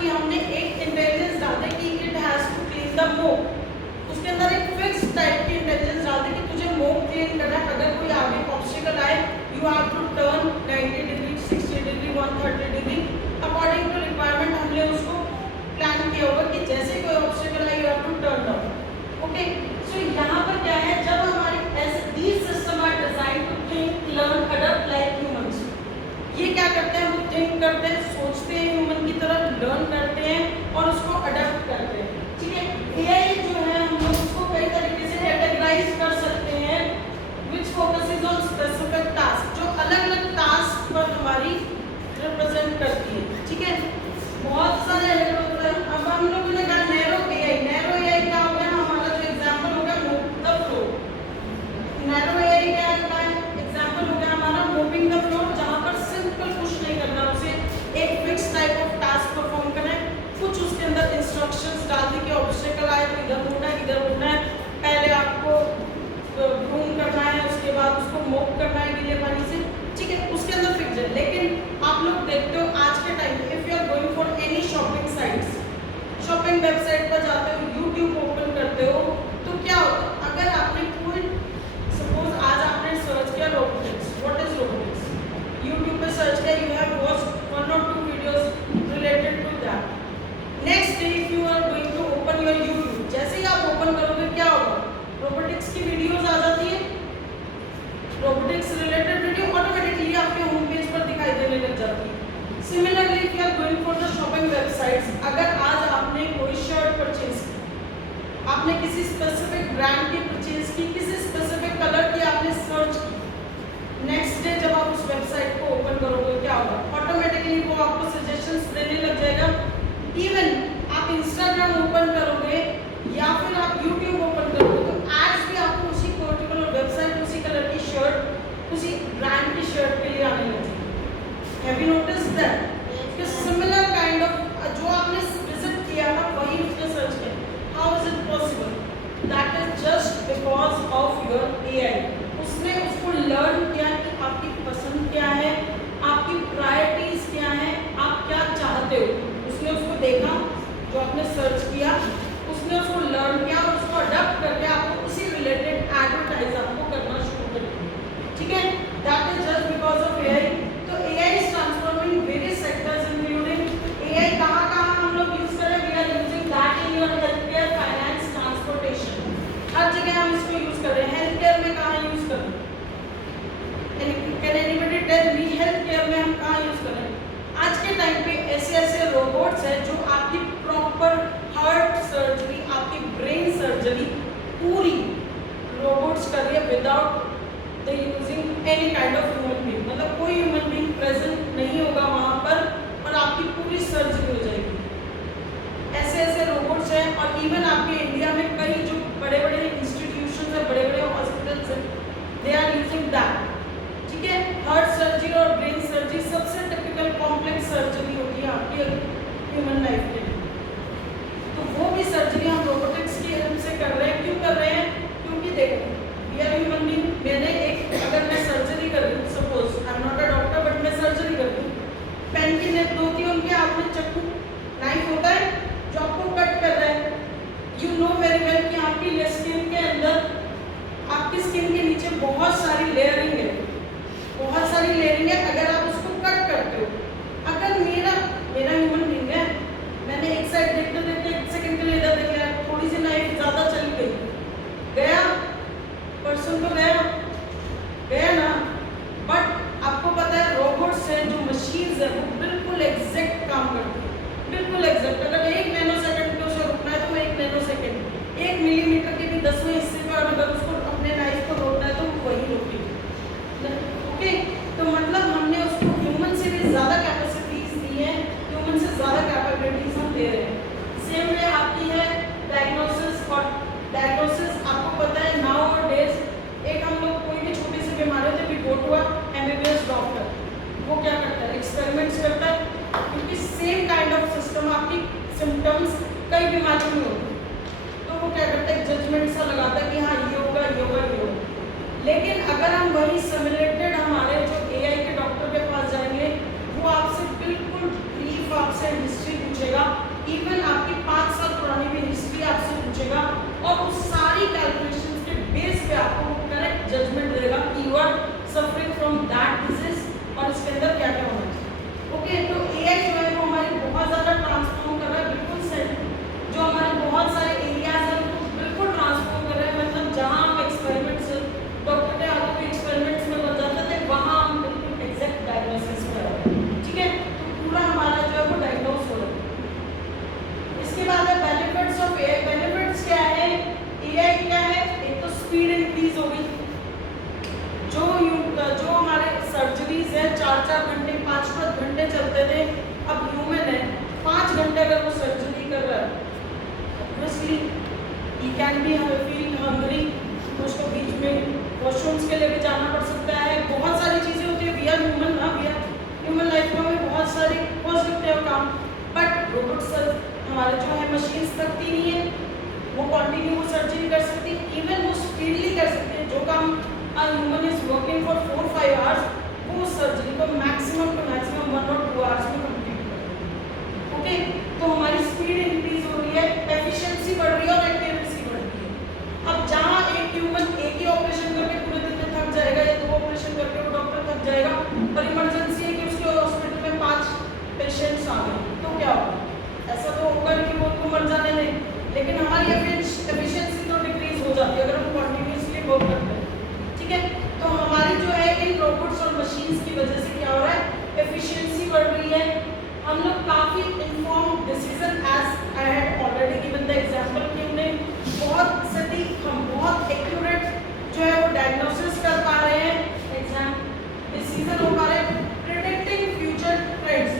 कि हमने एक इंटेलिजेंस डाल दी कि it has to clean the mop, उसके अंदर एक फिक्स टाइप की इंटेलिजेंस डाल दी कि तुझे मोप क्लीन करना है, अगर कोई आगे ऑब्स्टिकल आए you have to turn 90 degree, 60 degree, 130 degree according to requirement. हमने उसको प्लान किया होगा कि जैसे कोई ऑब्स्टिकल आए you have to turn down. Okay, so यहाँ पर क्या है, जब हमारे ऐसे these system are design to think, learn, adopt like humans. ये क्या करते हैं, वो थिंक करते हैं, सोचते हैं ह्यूमन की तरह, लर्न करते हैं और उसको अडॉप्ट करते हैं। ठीक है, एआई जो है हम लोग उसको कई तरीके से कैटेगराइज कर सकते हैं, विच फोकसेस ऑन स्पेसिफिक टास्क, जो अलग अलग टास्क पर हमारी रिप्रेजेंट करती है। ठीक है, बहुत सारे अलग अलग। अब हम लोगों ने कहा नैरो एआई, नैरो एआई क्या हो गया, हमारा जो एग्जाम्पल हो गया move the flow. Narrow AI क्या है, एग्जाम्पल हो गया हमारा मूविंग द फ्लो, जहाँ पर सिंपल कुछ नहीं करना, उसे एक fix type of task perform करना है, कुछ उसके अंदर इंस्ट्रक्शंस डाल दी कि ऑब्स्टेकल आए तो इधर मुड़ना है, इधर मुड़ना है, पहले आपको ग्रूम करना है, उसके बाद उसको मोप करना है गीले पानी से। ठीक है, उसके अंदर फिक्स है। लेकिन आप लोग देखते हो आज के टाइम में, if you are going for any shopping sites, shopping website पर जाते हो, यूट्यूब ओपन करते हो, तो क्या होता है, अगर आपने कोई सपोज आज आपने सर्च किया robotics, what is robotics, YouTube पे सर्च किया, you have watched 1 or 2 videos related to that. Next day if you are going to open your YouTube, जैसे ही आप ओपन करोगे क्या होगा, रोबोटिक्स की वीडियोस आ जाती है, रोबोटिक्स रिलेटेड वीडियो ऑटोमेटिकली आपके होम पेज पर दिखाई देने लग जाती है। Similarly if you are going for the shopping websites, अगर आज आपने कोई शर्ट परचेज की, आपने किसी स्पेसिफिक ब्रांड की परचेज की, किसी स्पेसिफिक कलर की आपने सर्च की, नेक्स्ट डे जब आप उस वेबसाइट को ओपन करोगे क्या होगा, ऑटोमेटिकली वो आपको सजेशंस देने लग जाएगा। इवन आप इंस्टाग्राम ओपन करोगे या फिर आप यूट्यूब ओपन करोगे तो एड्स भी आपको उसी पर्टिकुलर वेबसाइट, उसी कलर की शर्ट, उसी ब्रांड की शर्ट के लिए आने लगेगी। Have you noticed that? कि सिमिलर काइंड ऑफ जो आपने विजिट किया था वही उसने सर्च किया। How is it possible? That is just because of your AI. उसने उसको लर्न किया कि आपकी पसंद क्या है, आपकी प्रायोरिटीज क्या है, आप क्या चाहते हो। उसने उसको देखा, जो आपने सर्च किया, उसने उसको लर्न किया और उसको अडॉप्ट करके आपको उसी रिलेटेड एडवर्टाइज आपको करना शुरू कर दिया। ठीक है, that is just because of AI. तो AI is transforming various sectors including AI कहाँ हम लोग यूज कर रहे हैं, we are using that in your health care, finance, transportation, हर जगह हम इसको यूज कर रहे हैं। हेल्थ केयर में कहाँ यूज कर रहे हैं? Can anybody tell me health care में हम कहाँ यूज कर रहे हैं? आज के टाइम पे ऐसे ऐसे रोबोट्स हैं जो आपकी प्रॉपर हार्ट सर्जरी, आपकी ब्रेन सर्जरी पूरी रोबोट्स कर रही है without the using any kind of human being. मतलब कोई ह्यूमन बीइंग प्रेजेंट नहीं होगा वहाँ पर और आपकी पूरी सर्जरी हो जाएगी। ऐसे ऐसे रोबोट्स हैं और इवन आपके इंडिया में कई जो बड़े बड़े इंस्टीट्यूशन है, बड़े बड़े हॉस्पिटल्स हैं, दे आर यूजिंग दैट। ठीक है, हार्ट सर्जरी और ब्रेन सर्जरी सबसे टिपिकल कॉम्प्लेक्स सर्जरी होती है आपकी ह्यूमन लाइफ के लिए, तो वो भी सर्जरी हम रोबोटिक्स की हेल्प से कर रहे हैं। क्यों कर रहे हैं? क्योंकि देखो वी आर ह्यूमन बीइंग, मैंने एक अगर मैं सर्जरी कर रही हूँ, suppose I am not a doctor but मैं सर्जरी कर रही हूँ, पेन की नेक होती है, उनके हाथ में चाकू नाइफ होता है जो आपको कट कर रहा है। यू नो वेरी वेल कि आपकी स्किन के अंदर, आपकी स्किन के नीचे बहुत सारी लेयरिंग है, बहुत सारी लेयरिंग है। अगर आप उसको कट करते हो, अगर मेरा ह्यूमन बीइंग है, मैंने एक साइड देखते देखते 1 सेकंड के लिए इधर देख लिया, थोड़ी सी नाइफ ज़्यादा चली गई, गया पर्सन तो गया ना। बट आपको पता है रोबोट्स हैं जो मशीन्स है वो बिल्कुल एग्जैक्ट काम करती है, बिल्कुल एग्जैक्ट। अगर 1 नैनो सेकंड पे उसे रोकना है तो 1 नैनो सेकंड, 1 मिलीमीटर के भी 10वें हिस्से पर अगर उसको अपने नाइफ को रोकना है तो वही रोकेगी। ओके, तो मतलब हमने उसको ह्यूमन से भी ज़्यादा कैपेसिटीज दी है, ह्यूमन से ज़्यादा कैपेबिलिटीज हम दे रहे हैं। सेम वे आपकी है डायग्नोसिस। और डायग्नोसिस आपको पता है नाउ और डेज एक हम लोग कोई भी छोटी सी बीमारी होती है, we go to a MBBS doctor, वो क्या करता है, एक्सपेरिमेंट्स करता है, क्योंकि सेम काइंड ऑफ सिस्टम आपकी सिम्टम्स कई बीमारियों में होती है, तो वो क्या करता है, जजमेंट सा लगाता है कि हाँ ये होगा ये होगा ये होगा। लेकिन अगर हम वही सिमुलेटेड हमारे जो एआई के डॉक्टर के पास जाएंगे, वो आपसे बिल्कुल ब्रीफ आपसे हिस्ट्री पूछेगा you are suffering from that disease और इसके अंदर क्या क्या होना चाहिए। ओके, तो एआई जो है वो हमारी बहुत ज़्यादा ट्रांसफॉर्म कर रहा है, बिल्कुल सेट जो हमारे बहुत सारे एरियाज हैं उनको बिल्कुल ट्रांसफॉर्म कर रहे हैं। मतलब जहाँ हम एक्सपेरिमेंट्स डॉक्टर के हाथों के एक्सपेरिमेंट्स में बन जाते थे वहाँ हम बिल्कुल एग्जैक्ट डायग्नोसिस कर रहे हैं। ठीक है, तो पूरा हमारा जो है वो डायग्नोस हो रहा है। इसके बाद है बेनिफिट्स ऑफ एआई। बेनिफिट्स क्या है, एआई क्या है, एक तो स्पीड इंक्रीज हो गई। जो हमारे सर्जरीज है 4-4 घंटे 5-5 घंटे चलते थे, अब ह्यूमन है 5 घंटे अगर वो सर्जरी कर रहा है, obviously he can be feel hungry, तो उसको बीच में वॉशरूम्स के लिए भी जाना पड़ सकता है। बहुत सारी चीज़ें होती है, वी आर ह्यूमन ना, वी आर ह्यूमन लाइफ में हमें बहुत सारे हो सकते हैं काम, बट रोबोट्स हमारे जो है मशीन्स थकती नहीं है, वो कंटिन्यू वो सर्जरी कर सकती है, इवन वो स्पीडली कर सकती है। जो काम a human is working for 4-5 hours, वो सर्जरी को मैक्सिमम टू मैक्सिमम 1 और 2 आवर्स में कंप्लीट कर रही है। ओके, तो हमारी स्पीड इंक्रीज हो रही है, एफिशिएंसी बढ़ रही है और एक्यूरेसी बढ़ रही है। अब जहाँ एक ह्यूमन एक ही ऑपरेशन करके पूरे दिन में थक जाएगा या 2 ऑपरेशन करके वो डॉक्टर थक जाएगा और इमरजेंसी है कि उसके हॉस्पिटल में 5 पेशेंट्स आ गए, तो क्या होगा? ऐसा तो होगा कि वो उनको मर जाने दें, लेकिन हमारी एफिशिएंसी तो डिक्रीज हो जाती है अगर हम कंटिन्यूसली वर्क करते हैं। ठीक है, तो हमारी जो है इन रोबोट्स और मशीन्स की वजह से क्या हो रहा है, एफिशिएंसी बढ़ रही है। हम लोग काफ़ी inform decision, as I had already given the example, कि हमने बहुत सटीक, हम बहुत एक्यूरेट जो है वो डायग्नोसिस कर पा रहे हैं, एग्जाम डिसीजन हो पा रहे हैं, predicting future trends.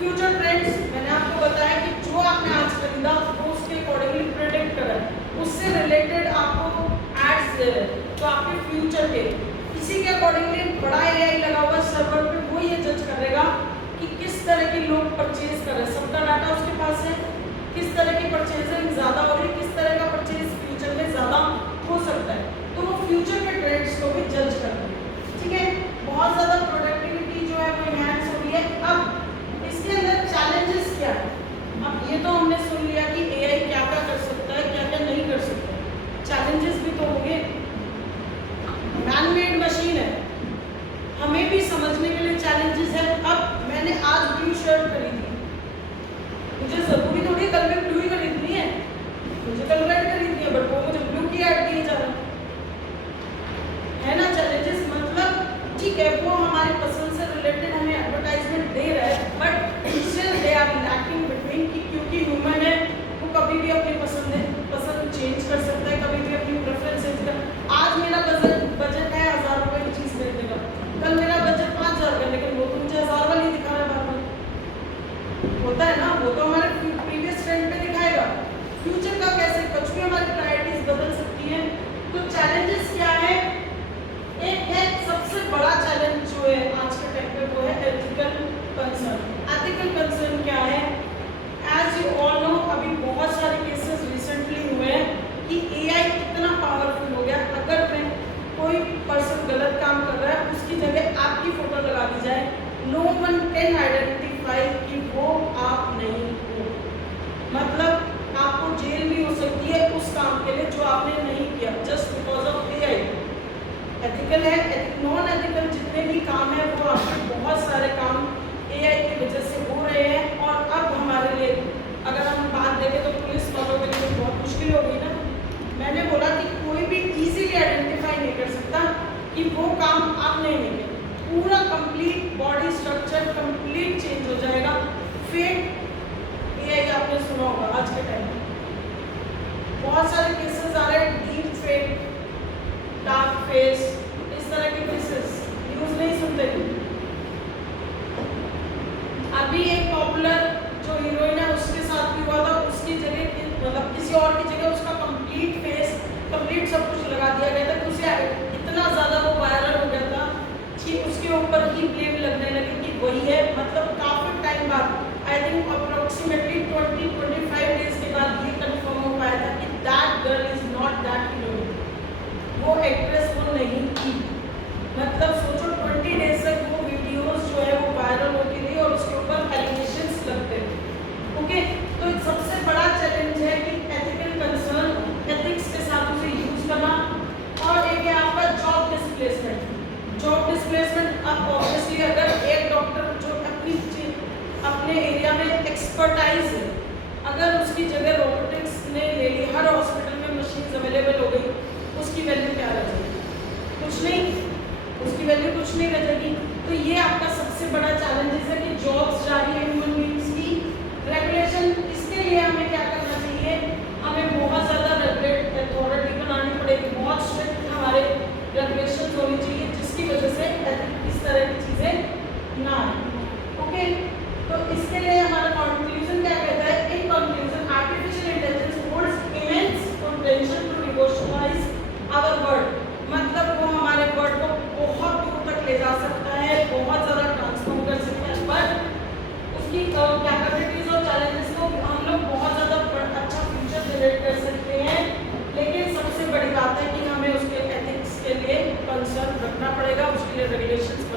Future trends मैंने आपको बताया कि जो आपने आज खरीदा वो उसके अकॉर्डिंगली प्रिडिक्ट करा, उससे रिलेटेड आपको एड्स दे रहे हैं तो आपके फ्यूचर के, इसी के अकॉर्डिंगली बड़ा एआई लगा हुआ सर्वर पे, वो ये जज करेगा कि किस तरह के लोग परचेज कर रहे हैं, सबका डाटा उसके पास है, किस तरह की परचेजिंग ज़्यादा हो रही है, किस तरह का परचेज फ्यूचर में ज़्यादा हो सकता है, तो वो फ्यूचर के ट्रेंड्स को भी जज कर रहे हैं। ठीक है, बहुत ज़्यादा प्रोडक्टिविटी जो है वो इनहैंस हो रही है। अब इसके अंदर चैलेंजेस क्या है? अब ये तो हमने सुन लिया कि एआई क्या क्या कर सकता है, क्या क्या नहीं कर सकता, चैलेंजेस भी तो होंगे। मैनमेड मशीन है, हमें भी समझने के लिए चैलेंजेस है। अब मैंने आज ब्लू शर्ट खरीदी, मुझे जरूरी थोड़ी कल में ब्लू ही खरीदनी है, मुझे कल रेड खरीदनी है, बट वो मुझे ब्लू की ऐड दिए जा रहा है ना। चैलेंजेस मतलब ठीक है, वो हमारी पसंद से रिलेटेड हमें एडवर्टाइजमेंट दे रहा है, but still they are lacking between, कि क्योंकि ह्यूमन है वो कभी भी अपनी पसंद चेंज कर सकता है, कभी भी अपनी प्रेफरेंस चेंज कर। आज मेरा बजट है 1000 रुपये की चीज़ खरीदने का, कल मेरा बजट 5000 का, लेकिन वो तो मुझे 1000 वाली दिखा रहा है बार बार, होता है ना, वो तो हमारे प्रीवियस ट्रेंड पे दिखाएगा। फ्यूचर का कैसे, कुछ भी हमारी प्रायोरिटीज बदल सकती है। तो चैलेंजेस क्या है, एक है सबसे बड़ा चैलेंज जो है आज के टाइम पे, वो है एथिकल कंसर्न। एथिकल कंसर्न क्या है? एज यू ऑल नो, अभी बहुत सारे केसेस रिसेंटली हुए हैं कि एआई इतना पावरफुल हो गया, अगर मैं कोई पर्सन गलत काम कर रहा है उसकी जगह आपकी फोटो लगा दी जाए, नो वन कैन आइडेंटिफाई कि वो आप नहीं हो। मतलब आपको जेल भी हो सकती है उस काम के लिए जो आपने नहीं किया, just because of AI. Ethical है, नॉन एथिकल जितने भी काम है वो आपके बहुत सारे काम एआई की वजह से हो रहे हैं। और अब हमारे लिए अगर हम बात देखें तो पुलिस वालों के लिए बहुत मुश्किल हो गई ना। मैंने बोला कि कोई भी इजीली आइडेंटिफाई नहीं कर सकता कि वो काम आपने नहीं किया, पूरा complete body structure complete change हो जाएगा। फेक एआई आपने सुना होगा आज के टाइम में, बहुत सारे केसेस आ रहे हैं, डीप फेक, डार्क फेस, इस तरह के केसेस न्यूज़ नहीं सुनते। अभी एक पॉपुलर जो हीरोइन है उसके साथ भी हुआ था, उसकी जगह मतलब किसी और की जगह उसका कंप्लीट फेस कंप्लीट सब कुछ लगा दिया गया था, तो उसे इतना ज़्यादा वो वायरल हो गया था कि उसके ऊपर ही ब्लेम लगने लगे कि वही है। मतलब काफ़ी टाइम बाद, आई थिंक अप्रोक्सीमेटली 20-25 डेज के बाद ये कंफर्म हो पाया था कि that girl is not that heroine, वो एक्ट्रेस वो नहीं थी। मतलब सोचो 20 डेज तक वो वीडियोस जो है वो वायरल होती रही और उसके ऊपर एलिगेशंस लगते थे। ओके, तो सबसे बड़ा चैलेंज है कि एथिकल कंसर्न, एथिक्स के साथ उसे यूज करना। और एक है आपका जॉब डिस्प्लेसमेंट। अपने एरिया में एक्सपर्टाइज है, अगर उसकी जगह रोबोटिक्स ने ले ली, हर हॉस्पिटल में मशीन अवेलेबल हो गई, उसकी वैल्यू क्या रह जाएगी? कुछ नहीं, उसकी वैल्यू कुछ नहीं रह जाएगी। तो ये आपका सबसे बड़ा चैलेंज है कि जॉब्स जा रही है ह्यूमन बींग्स की। रेगुलेशन, इसके लिए हमें क्या करना चाहिए? हमें बहुत ज़्यादा रेगुलेट अथॉरिटी बनानी पड़ेगी, बहुत स्ट्रिक्ट हमारे रेगुलेशन होनी चाहिए, जिसकी वजह से इस तरह की चीज़ें ना आए। ओके, तो इसके लिए हमारा कंक्लूजन क्या कहता है? In conclusion, artificial intelligence holds immense potential to revolutionise our world, मतलब वो हमारे वर्ल्ड को बहुत दूर तक ले जा सकता है, बहुत ज़्यादा ट्रांसफॉर्म कर सकता है, पर उसकी कैपेबिलिटीज और चैलेंजेस को हम लोग बहुत ज़्यादा अच्छा फ्यूचर जनरेट कर सकते हैं। लेकिन सबसे बड़ी बात है कि हमें उसके एथिक्स के लिए कंसर्न रखना पड़ेगा, उसके लिए रेगुलेशंस